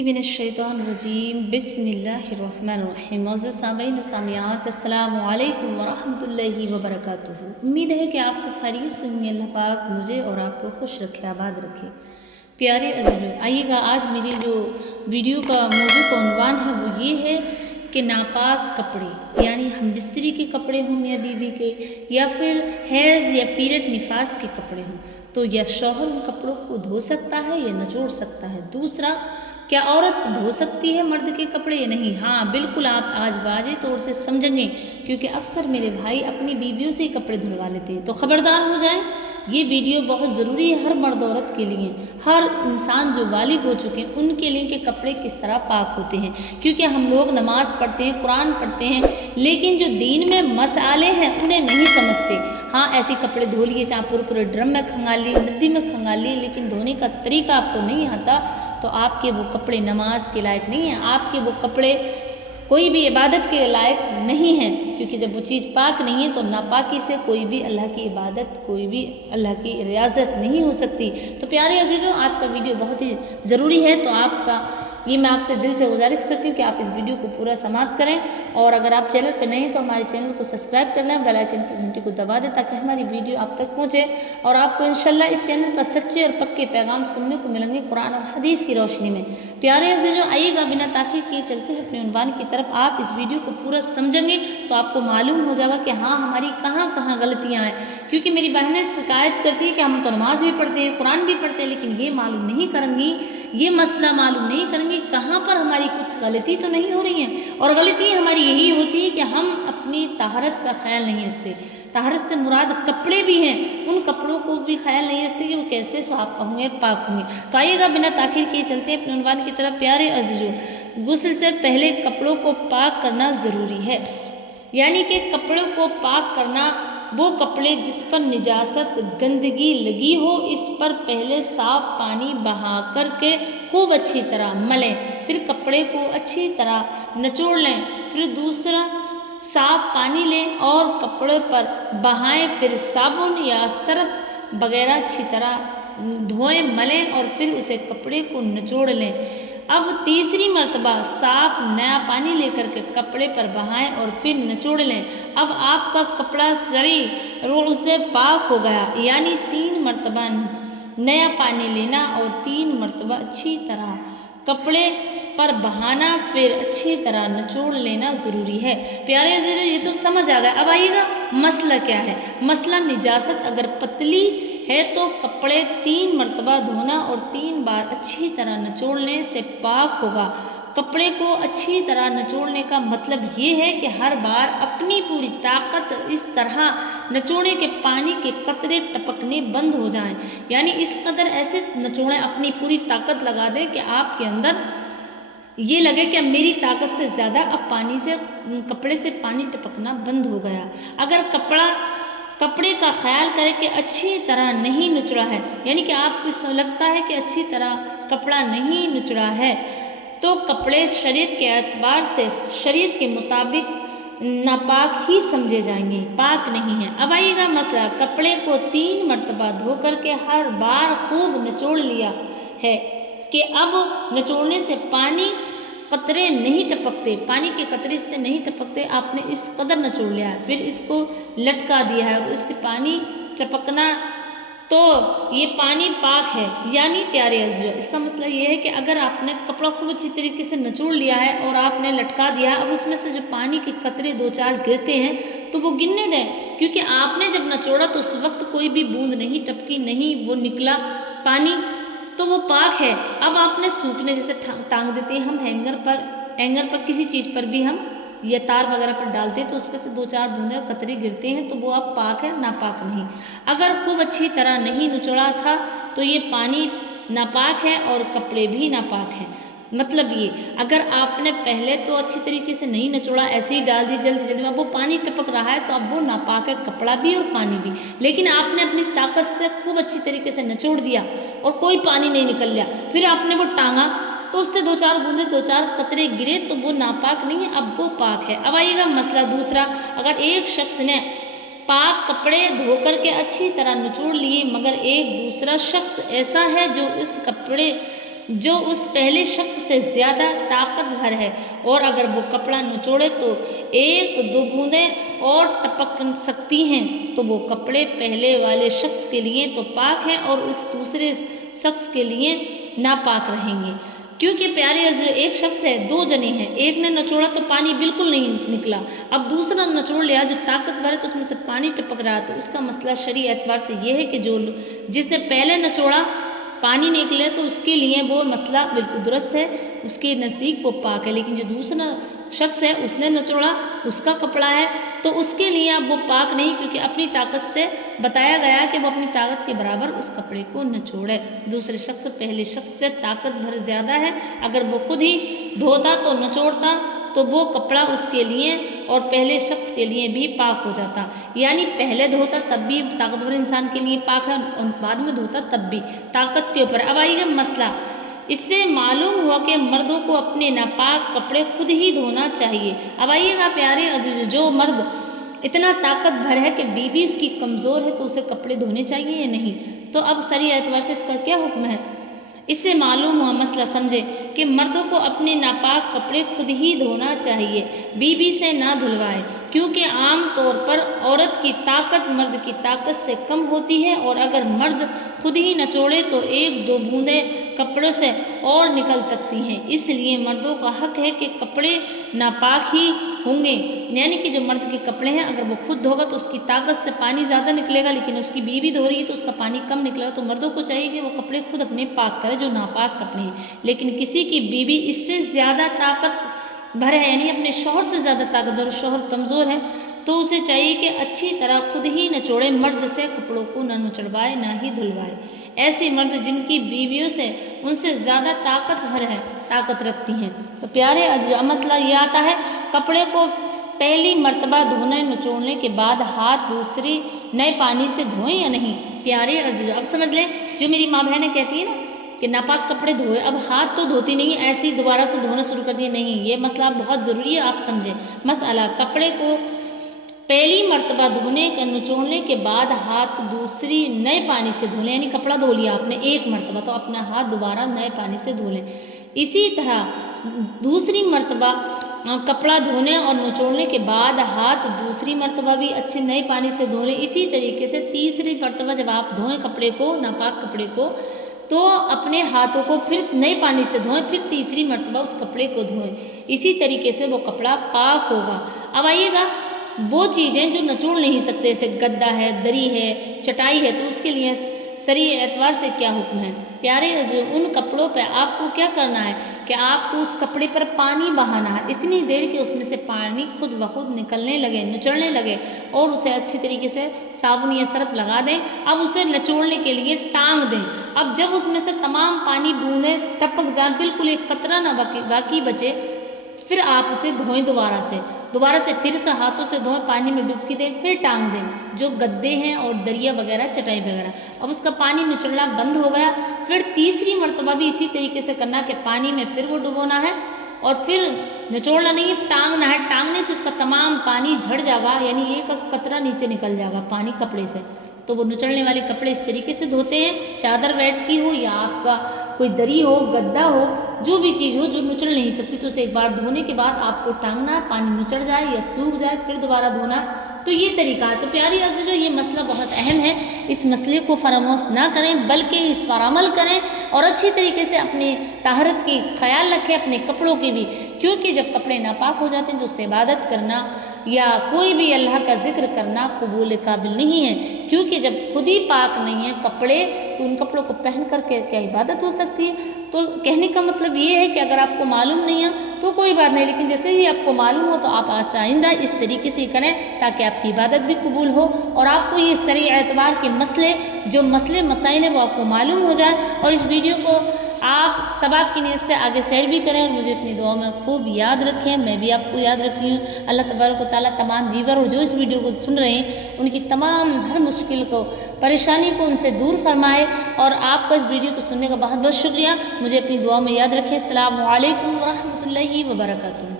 मिनश्शैतानिर्रजीम बिस्मिल्लाहिर्रहमानिर्रहीम। मौजूद सामीन और सामियात अस्सलामु अलैकुम वरहमतुल्लाहि वबरकातुहू। उम्मीद है कि आप सब खैरियत से होंगे। अल्लाह पाक मुझे और आपको खुश रखे, आबाद रखे। प्यारे अज़ीज़ों, आइएगा आज मेरी जो वीडियो का मौजू का उन्वान है वो ये है कि नापाक कपड़े, यानी हम बिस्तरी के कपड़े हों मियाँ बीवी के, या फिर हैज़ या पीरियड निफास के कपड़े हों, तो या शौहर उन कपड़ों को धो सकता है या निचोड़ सकता है। दूसरा, क्या औरत धो सकती है मर्द के कपड़े या नहीं? हाँ बिल्कुल, आप आज वाज़े तौर से समझेंगे, क्योंकि अक्सर मेरे भाई अपनी बीवियों से ही कपड़े धुलवा लेते हैं। तो ख़बरदार हो जाएं, ये वीडियो बहुत ज़रूरी है हर मर्द औरत के लिए। हर इंसान जो बालिग हो चुके हैं उनके लिए कि कपड़े किस तरह पाक होते हैं, क्योंकि हम लोग नमाज़ पढ़ते हैं, कुरान पढ़ते हैं, लेकिन जो दीन में मसाले हैं उन्हें नहीं समझते। हाँ, ऐसे कपड़े धो लिए, चाहे पूरे पूरे ड्रम में खंगाल लिए, नदी में खंगाल लिए, लेकिन धोने का तरीका आपको नहीं आता, तो आपके वो कपड़े नमाज के लायक नहीं हैं। आपके वो कपड़े कोई भी इबादत के लायक नहीं है, क्योंकि जब वो चीज़ पाक नहीं है तो नापाकी से कोई भी अल्लाह की इबादत, कोई भी अल्लाह की रियाजत नहीं हो सकती। तो प्यारे अज़ीज़ों, आज का वीडियो बहुत ही ज़रूरी है, तो आपका ये मैं आपसे दिल से गुजारिश करती हूँ कि आप इस वीडियो को पूरा समाप्त करें, और अगर आप चैनल पर नए हैं तो हमारे चैनल को सब्सक्राइब कर लें, बेल आइकन की घंटी को दबा दें, ताकि हमारी वीडियो आप तक पहुँचे और आपको इंशाल्लाह इस चैनल पर सच्चे और पक्के पैगाम सुनने को मिलेंगे कुरान और हदीस की रोशनी में। प्यारे अज़ीज़ों, आइएगा बिना ताख़ीर किए चलते हैं अपने उन्वान की तरफ। आप इस वीडियो को पूरा समझेंगे तो आपको मालूम हो जाएगा कि हाँ हमारी कहाँ कहाँ गलतियाँ हैं, क्योंकि मेरी बहनें शिकायत करती है कि हम तो नमाज भी पढ़ते हैं, कुरान भी पढ़ते हैं, लेकिन ये मालूम नहीं करेंगी, ये मसला मालूम नहीं करेंगी कहाँ पर हमारी कुछ गलती तो नहीं हो रही है। और गलती हमारी यही होती है कि हम अपनी तहरत का ख्याल नहीं रखते। तहरत से मुराद कपड़े भी हैं, उन कपड़ों को भी ख्याल नहीं रखते कि वो कैसे साफ होंगे, पाक होंगे। तो आइएगा बिना ताख़ीर किए चलते हैं अपने उन्वान की तरफ। प्यारे अज़ीज़ों, गुस्ल से पहले कपड़ों को पाक करना ज़रूरी है, यानी कि कपड़ों को पाक करना, वो कपड़े जिस पर निजासत गंदगी लगी हो, इस पर पहले साफ पानी बहा करके खूब अच्छी तरह मलें, फिर कपड़े को अच्छी तरह निचोड़ लें, फिर दूसरा साफ पानी लें और कपड़े पर बहाएं, फिर साबुन या सर्फ वगैरह अच्छी तरह धोएं, मलें और फिर उसे कपड़े को निचोड़ लें। अब तीसरी मर्तबा साफ नया पानी लेकर के कपड़े पर बहाएं और फिर निचोड़ लें। अब आपका कपड़ा सही रूह से पाक हो गया, यानी 3 मर्तबा नया पानी लेना और 3 मर्तबा अच्छी तरह कपड़े पर बहाना, फिर अच्छी तरह निचोड़ लेना ज़रूरी है। प्यारे अज़ीज़ों, ये तो समझ आ गया। अब आइएगा मसला क्या है। मसला, निजासत अगर पतली है तो कपड़े 3 मर्तबा धोना और 3 बार अच्छी तरह निचोड़ने से पाक होगा। कपड़े को अच्छी तरह निचोड़ने का मतलब ये है कि हर बार अपनी पूरी ताकत इस तरह निचोड़े के पानी के कतरे टपकने बंद हो जाएं, यानी इस कदर ऐसे निचोड़ें, अपनी पूरी ताकत लगा दें कि आपके अंदर ये लगे कि अब मेरी ताकत से ज़्यादा अब पानी से, कपड़े से पानी टपकना बंद हो गया। अगर कपड़े का ख्याल करें कि अच्छी तरह नहीं निचड़ा है, यानी कि आपको लगता है कि अच्छी तरह कपड़ा नहीं निचड़ा है, तो कपड़े शरीयत के एतबार से, शरीयत के मुताबिक नापाक ही समझे जाएंगे, पाक नहीं है। अब आइएगा मसला, कपड़े को 3 मर्तबा धो करके हर बार खूब निचोड़ लिया है कि अब निचोड़ने से पानी कतरे नहीं टपकते, पानी के कतरे से नहीं टपकते, आपने इस कदर निचोड़ लिया है, फिर इसको लटका दिया है और इससे पानी टपकना, तो ये पानी पाक है। यानी प्यारे अज़ीज़ों, इसका मतलब ये है कि अगर आपने कपड़ा खूब अच्छी तरीके से निचोड़ लिया है और आपने लटका दिया है, अब उसमें से जो पानी के कतरे 2-4 गिरते हैं तो वो गिरने दें, क्योंकि आपने जब निचोड़ा तो उस वक्त कोई भी बूंद नहीं टपकी, नहीं वो निकला पानी, तो वो पाक है। अब आपने सूखने, जैसे टांग देते हैं हम हैंगर पर किसी चीज़ पर भी हम या तार वगैरह पर डालते हैं, तो उसमें से 2-4 बूंदे कतरे गिरते हैं, तो वो अब पाक है, नापाक नहीं। अगर खूब अच्छी तरह नहीं निचोड़ा था तो ये पानी नापाक है और कपड़े भी नापाक हैं। मतलब ये, अगर आपने पहले तो अच्छी तरीके से नहीं निचोड़ा, ऐसे ही डाल दी जल्दी जल्दी में, अब वो पानी टपक रहा है, तो अब वो नापाक है, कपड़ा भी और पानी भी। लेकिन आपने अपनी ताकत से खूब अच्छी तरीके से निचोड़ दिया और कोई पानी नहीं निकल लिया, फिर आपने वो टांगा तो उससे 2-4 बूंदे, 2-4 कतरे गिरे, तो वो नापाक नहीं है, अब वो पाक है। अब आइएगा मसला दूसरा, अगर एक शख्स ने पाक कपड़े धो कर के अच्छी तरह निचोड़ लिए, मगर एक दूसरा शख्स ऐसा है जो इस कपड़े جو اس پہلے شخص سے زیادہ طاقتور ہے، اور اگر وہ کپڑا نچوڑے تو ایک دو بوندیں اور ٹپک سکتی ہیں، تو وہ کپڑے پہلے والے شخص کے لیے تو پاک ہیں اور اس دوسرے شخص کے لیے ناپاک رہیں گے۔ کیونکہ پیارے عزیزو، ایک شخص ہے، دو جنے ہیں، ایک نے نچوڑا تو پانی بالکل نہیں نکلا، اب دوسرا نچوڑ لیا جو طاقتور ہے تو اس میں سے پانی ٹپک رہا، تو اس کا مسئلہ شرعی اعتبار سے یہ ہے کہ جس نے پہلے نچوڑا پانی نکلے تو اس کے لیے وہ مسئلہ بالکل درست ہے، اس کے نزدیک وہ پاک ہے، لیکن جو دوسرا شخص ہے اس نے نچوڑا، اس کا کپڑا ہے، تو اس کے لیے اب وہ پاک نہیں، کیونکہ اپنی طاقت سے بتایا گیا کہ وہ اپنی طاقت کے برابر اس کپڑے کو نچوڑے۔ دوسرے شخص پہلے شخص سے طاقت بھر زیادہ ہے، اگر وہ خود ہی دھوتا تو نچوڑتا تو وہ کپڑا اس کے لیے اور پہلے شخص کے لیے بھی پاک ہو جاتا، یعنی پہلے دھوتا تب بھی طاقتور انسان کے لیے پاک ہے اور بعد میں دھوتا تب بھی، طاقت کے اوپر۔ اب آئیے گا مسئلہ، اس سے معلوم ہوا کہ مردوں کو اپنے ناپاک کپڑے خود ہی دھونا چاہیے۔ اب آئیے گا پیارے عزیز، جو مرد اتنا طاقت بھر ہے کہ بیوی اس کی کمزور ہے تو اسے کپڑے دھونے چاہیے یا نہیں؟ تو اب شرعی اعتبار سے اس کا کیا حکم ہے؟ اس سے معلوم ہوا، مسئلہ سمجھے، کہ مردوں کو اپنے ناپاک کپڑے خود ہی دھونا چاہیے، بیوی سے نہ دھلوائے، کیونکہ عام طور پر عورت کی طاقت مرد کی طاقت سے کم ہوتی ہے، اور اگر مرد خود ہی نچوڑے تو ایک دو بوندیں کپڑوں سے اور نکل سکتی ہیں، اس لیے مردوں کا حق ہے کہ کپڑے ناپاک ہی ہوں گے، یعنی کہ جو مرد کے کپڑے ہیں اگر وہ خود دھوگا تو اس کی طاقت سے پانی زیادہ نکلے گا، لیکن اس کی بیوی دھو رہی ہے تو اس کا پانی کم نکلے گا، تو مردوں کو چاہیے کہ وہ کپڑے خود اپنے پاک کرے جو ناپاک کپڑے ہیں۔ لیکن کسی کی بیوی اس سے زیادہ طاقت بھر ہے، یعنی اپنے شوہر سے زیادہ طاقتور، شوہر کمزور ہے، تو اسے چاہیے کہ اچھی طرح خود ہی نچوڑے، مرد سے کپڑوں کو نہ نچڑوائے نہ ہی دھلوائے۔ ایسے مرد جن کی بیویوں سے ان سے زیادہ طاقت رکھتی ہیں۔ تو پیارے عزیزو، مسئلہ یہ آتا ہے، کپڑے کو پہلی مرتبہ دھونے نچوڑنے کے بعد ہاتھ دوسری نئے پانی سے دھوئیں یا نہیں؟ پیارے عزیزو، اب سمجھ لیں، جو میری ماں بہنیں کہتی ہیں نا کہ ناپاک کپڑے دھوئے، اب ہاتھ تو دھوتی نہیں، ایسے ہی دوبارہ سے دھونا شروع کر دیے، نہیں، یہ مسئلہ بہت ضروری ہے، آپ سمجھیں مسئلہ۔ کپڑے کو پہلی مرتبہ دھونے کا نچوڑنے کے بعد ہاتھ دوسری نئے پانی سے دھو لیں، یعنی کپڑا دھو لیا آپ نے ایک مرتبہ تو اپنا ہاتھ دوبارہ نئے پانی سے دھو لیں۔ اسی طرح دوسری مرتبہ کپڑا دھونے اور نچوڑنے کے بعد ہاتھ دوسری مرتبہ بھی اچھے نئے پانی سے دھو لیں۔ اسی طریقے سے تیسری مرتبہ جب آپ دھوئیں کپڑے کو، ناپاک کپڑے کو، تو اپنے ہاتھوں کو پھر نئے پانی سے دھوئیں، پھر تیسری مرتبہ اس کپڑے کو دھوئیں، اسی طریقے سے وہ کپڑا پاک ہوگا۔ اب آئیے گا، وہ چیزیں جو نچوڑ نہیں سکتے، جیسے گدا ہے، دری ہے، چٹائی ہے، تو اس کے لیے شرعی اعتبار سے کیا حکم ہے؟ پیارے عزیزو، ان کپڑوں پہ آپ کو کیا کرنا ہے کہ آپ کو اس کپڑے پر پانی بہانا ہے اتنی دیر کہ اس میں سے پانی خود بخود نکلنے لگے، نچڑنے لگے، اور اسے اچھی طریقے سے صابن یا سرف لگا دیں۔ اب اسے نچوڑنے کے لیے ٹانگ دیں، اب جب اس میں سے تمام پانی بوندیں ٹپک جائیں، بالکل ایک قطرہ نہ باقی بچے، پھر آپ اسے دھوئیں دوبارہ سے پھر اسے ہاتھوں سے دھوئیں، پانی میں ڈبکی دیں، پھر ٹانگ دیں جو گدے ہیں اور دریا وغیرہ، چٹائی وغیرہ۔ اب اس کا پانی نچڑنا بند ہو گیا، پھر تیسری مرتبہ بھی اسی طریقے سے کرنا کہ پانی میں پھر وہ ڈبونا ہے، اور پھر نچوڑنا نہیں ہے، ٹانگنا ہے، ٹانگنے سے اس کا تمام پانی جھڑ جائے گا، یعنی ایک قطرہ نیچے نکل جائے گا پانی کپڑے سے۔ تو وہ نچڑنے والے کپڑے اس طریقے سے دھوتے ہیں، چادر بیڈ کی ہو یا آپ کا کوئی دری ہو، گدا ہو، جو بھی چیز ہو جو نچڑ نہیں سکتی، تو اسے ایک بار دھونے کے بعد آپ کو ٹانگنا ہے، پانی نچڑ جائے یا سوکھ جائے پھر دوبارہ دھونا، تو یہ طریقہ ہے۔ تو پیاری عزیزو، یہ مسئلہ بہت اہم ہے، اس مسئلے کو فراموش نہ کریں بلکہ اس پر عمل کریں، اور اچھی طریقے سے اپنی طہارت کی خیال رکھیں، اپنے کپڑوں کی بھی، کیونکہ جب کپڑے ناپاک ہو جاتے ہیں تو اس سے عبادت کرنا یا کوئی بھی اللہ کا ذکر کرنا قبول قابل نہیں ہے، کیونکہ جب خود ہی پاک نہیں ہے کپڑے تو ان کپڑوں کو پہن کر کے کیا عبادت ہو سکتی ہے؟ تو کہنے کا مطلب یہ ہے کہ اگر آپ کو معلوم نہیں ہے تو کوئی بات نہیں، لیکن جیسے ہی آپ کو معلوم ہو تو آپ آئندہ اس طریقے سے کریں تاکہ آپ کی عبادت بھی قبول ہو، اور آپ کو یہ شرعی اعتبار کے مسائل ہیں وہ آپ کو معلوم ہو جائے، اور اس ویڈیو کو آپ ثواب کی نیت سے آگے شیئر بھی کریں، اور مجھے اپنی دعاؤں میں خوب یاد رکھیں، میں بھی آپ کو یاد رکھتی ہوں۔ اللہ تبارک و تعالیٰ تمام ویور جو اس ویڈیو کو سن رہے ہیں ان کی تمام ہر مشکل کو، پریشانی کو ان سے دور فرمائے، اور آپ کا اس ویڈیو کو سننے کا بہت بہت شکریہ، مجھے اپنی دعاؤں میں یاد رکھیں۔ السلام علیکم ورحمۃ اللہ وبرکاتہ۔